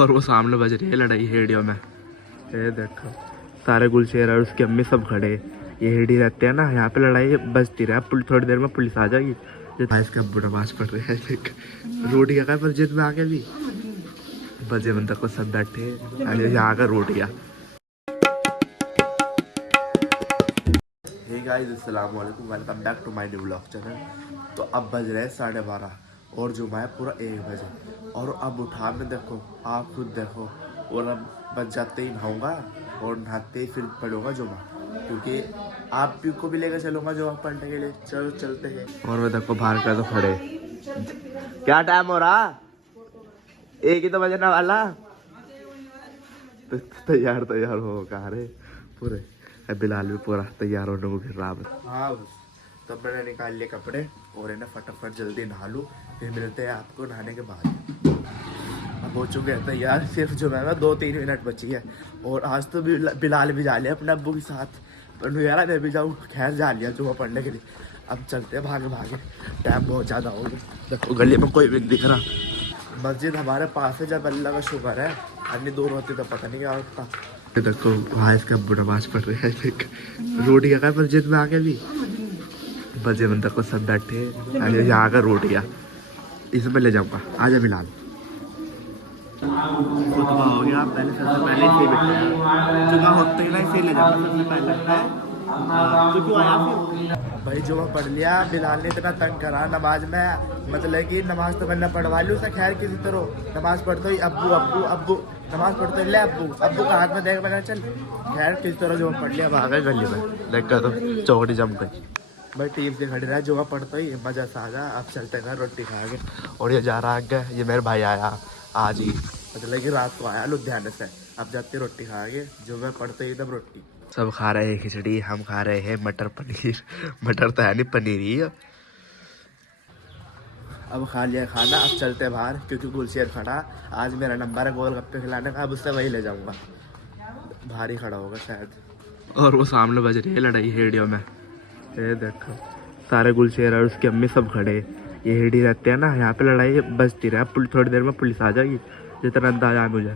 और वो सामने बज रही है लड़ाई हेडियो में। ये देखो सारे गुलशेर और उसकी अम्मी सब खड़े, ये हेडी रहते हैं ना, यहाँ पे लड़ाई बजती रहे, थोड़ी देर में पुलिस आ जाएगी। इसका अब्बू नमाज पढ़ रहे हैं, रोटियाँ का मस्जिद में आके भी बजे बंदा को सब बैठे यहाँ का रोटियाँ। हे गाइस अस्सलाम वालेकुम, welcome back to my new vlog channel. तो अब बज रहे हैं 12:30 और जुमा है पूरा 1 बजे। और अब उठा में देखो, आप खुद देखो। और अब बज जाते ही नहाऊंगा और नहाते ही फिर पढ़ूंगा जुमा, क्योंकि आप भी को भी लेकर चलूंगा जुमा पढ़ने के लिए। चलो चलते हैं। और वो देखो बाहर का तो खड़े, क्या टाइम हो रहा, 1 ही तो बजने वाला। तैयार हो कहा रे पूरे। बिलाल भी पूरा तैयार होने को गिर रहा है। हाँ तब मैंने निकाल लिए कपड़े और इन्हें फटाफट जल्दी नहा लूँ, फिर मिलते हैं आपको नहाने के बाद। अब हो चुके हैं तैयार, सिर्फ जो है 2-3 मिनट बची है। और आज तो बिलाल भी जा लिया अपने अब्बू के साथ, पर वगैरह मैं भी जाऊँ, खैर जा लिया जुमा पढ़ने के लिए। अब चलते हैं भागे भागे, टाइम बहुत ज़्यादा हो गया। देखो गली में कोई भी दिख रहा, मस्जिद हमारे पास है, जब अल्लाह का शुक्र है, अन्य दूर होती तो पता नहीं क्या होता। देखो वहाँ इसका अब्बू नमाज पढ़ रहे हैं, रोटियाँ का मस्जिद में आके भी बजे बंदा को सब बैठे यहाँ का रोटियाँ, इसमें ले जाऊँगा। आजा बिलाल। खुतबा हो गया, पहले सबसे पहले इसे बैठे जुमा होते ही ना, इसे ले जाऊँगा सबसे पहले। तो क्यों आया फिर भाई, जुमा पढ़ लिया। बिलाल ने इतना तंग करा नमाज में, मतलब कि नमाज तो मैंने पढ़वा ली उसे, खैर किसी तरह नमाज पढ़ते ही अब्बू अब्बू अब्बू, नमाज पढ़ते ले अब्बू अब्बू का हाथ में देख मैंने, चल खैर किसी तरह जुमा पढ़ लिया। भाग गए गली में, देख कर तो चौकड़ी जम गई भाई। टीम से खड़ी रहा, जुमा पढ़ते ही मजा सा आ गया। अब चलते घर रोटी खाएंगे। और ये जा रहा आगे, ये मेरे भाई आया आज ही, मतलब कि रात को आया लुधियाने से। अब जाते रोटी खाएंगे, जुमा पढ़ते ही तब रोटी। सब खा रहे हैं खिचड़ी, हम खा रहे हैं मटर पनीर। मटर तो है नहीं, पनीर ही है। अब खा लिया खाना, अब चलते हैं बाहर, क्योंकि गुलशेर खड़ा, आज मेरा नंबर है गोलगप्पे खिलाने का। अब उससे वही ले जाऊंगा, बाहर ही खड़ा होगा शायद। और वो सामने बज रही है लड़ाई हेडियो में। ये देखो सारे गुलशेर और उसकी अम्मी सब खड़े, ये हेडी रहते हैं ना, यहाँ पे लड़ाई बजती रहे, थोड़ी देर में पुलिस आ जाएगी, जितना अंदाजा है मुझे।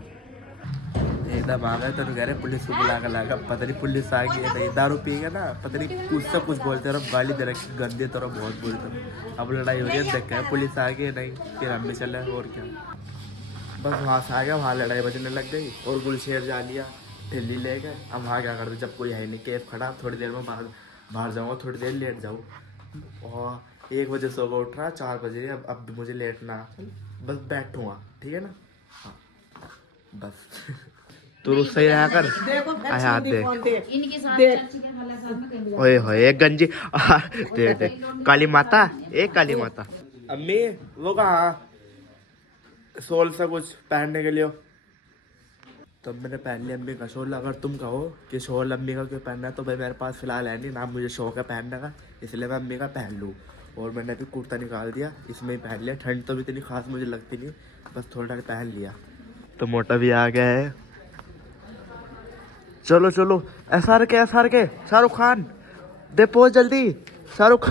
एकदम आ गए तो कह रहे पुलिस को बुला कर लागा, पता नहीं पुलिस आ गई है नहीं, दारू पिएगा ना, पता नहीं कुछ से कुछ बोलते रहो, गाली दे रखी गंदे तरह बहुत बोलते रहो। अब लड़ाई हो रही है, देख के पुलिस आ गई नहीं, फिर हम भी चले। और क्या, बस वहाँ से आ गया, वहाँ लड़ाई बजने लग गई और गुलशेर जा लिया ठेली ले गए। अब वहाँ क्या करते, जब कोई है नहीं, केफ खड़ा, थोड़ी देर में बाहर जाऊँगा, थोड़ी देर लेट जाऊँ। और 1 बजे सो को उठ रहा, 4 बजे, अब मुझे लेटना, बस बैठूँगा, ठीक है ना। हाँ बस तू सही रहा कर। हाथ दे, ओए होए गंजी दे दे। काली माता, एक काली माता। अम्मी वो कहाँ शॉल से कुछ पहनने के लिए? तो मैंने पहन लिया अम्मी का शॉल। अगर तुम कहो कि शॉल अम्मी का क्यों पहनना है, तो भाई मेरे पास फिलहाल है नहीं ना, मुझे शौक है पहनने का, इसलिए मैं अम्मी का पहन लूँ। और मैंने अभी कुर्ता निकाल दिया, इसमें ही पहन लिया। ठंड तो भी इतनी खास मुझे लगती नहीं, बस थोड़ा पहन लिया। तो मोटा भी आ गया है। चलो चलो, एसआर के शाहरुख खान दे पोज जल्दी, शाहरुख।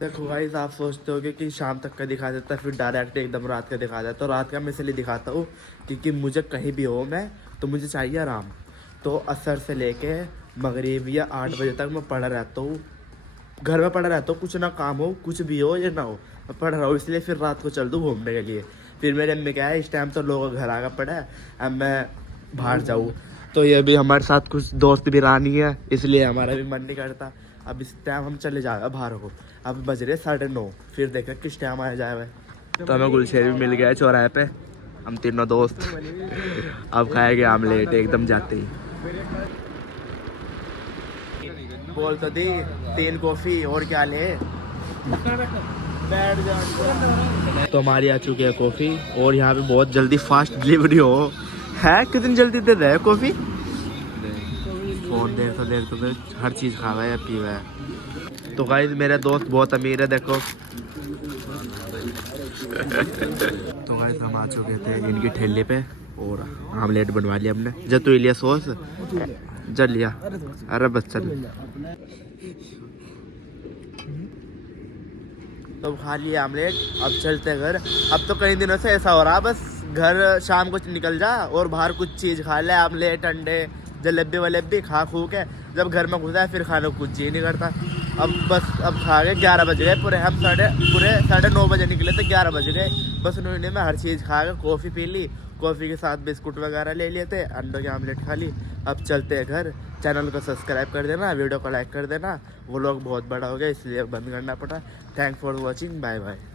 देखो गाइस, आप सोचते हो कि शाम तक का दिखा देता है, फिर डायरेक्ट एकदम रात का दिखा देता है। तो रात का मैं इसलिए दिखाता हूँ क्योंकि मुझे कहीं भी हो मैं, तो मुझे चाहिए आराम। तो असर से लेके मगरिब या 8 बजे तक मैं पड़ा रहता हूँ, घर में पड़ा रहता हूँ, कुछ ना काम हो, कुछ भी हो या ना हो, मैं पढ़ रहा हूँ। इसलिए फिर रात को चल दूँ घूमने के लिए। फिर मेरे अम्मी क्या है, इस टाइम तो लोगों घर आकर पड़ा है, अब मैं बाहर जाऊँ। तो ये भी हमारे साथ कुछ दोस्त भी रानी है, इसलिए हमारा भी मन नहीं करता। अब इस टाइम हम चले जाएगा बाहर को। अब बज रहे 9:30, फिर देखा किस टाइम आया जाए भाई। तो हमें गुलशेर भी मिल गया है चौराहे पे, हम तीनों दोस्त। अब खाएंगे आमलेट एकदम जाते ही। बोल तो दी 3 कॉफी और क्या ले। तो हमारी आ चुकी है कॉफी, और यहाँ पे बहुत जल्दी फास्ट डिलीवरी हो है। कितनी जल्दी दे रहे हैं कॉफी। फोन देखते हर चीज़ खा हुआ है, पी हुआ है। तो गाइस मेरे दोस्त बहुत अमीर है, देखो। तो गाइस हम आ चुके थे इनकी ठेले पे, और आमलेट बनवा लिया हमने। जब तू लिया सॉस जल लिया, अरे बस चल। तो खा लिए आमलेट, अब चलते घर। अब तो कई दिनों से ऐसा हो रहा, बस घर शाम को निकल जा और बाहर कुछ चीज़ खा ले, आमलेट अंडे जलेबी वलेबी खा खू के जब घर में घुसा फिर खाने को कुछ जी नहीं करता। अब खा गए 11 बज गए पूरे, हम पूरे 9:30 बजे निकले थे, 11 बज गए। बस उन्होंने में हर चीज़ खा के कॉफ़ी पी ली, कॉफ़ी के साथ बिस्कुट वगैरह ले लिए थे, अंडों की आमलेट खा ली। अब चलते हैं घर। चैनल को सब्सक्राइब कर देना, वीडियो को लाइक कर देना। वो लोग बहुत बड़ा हो गया इसलिए बंद करना पड़ा। Thanks for watching, bye bye.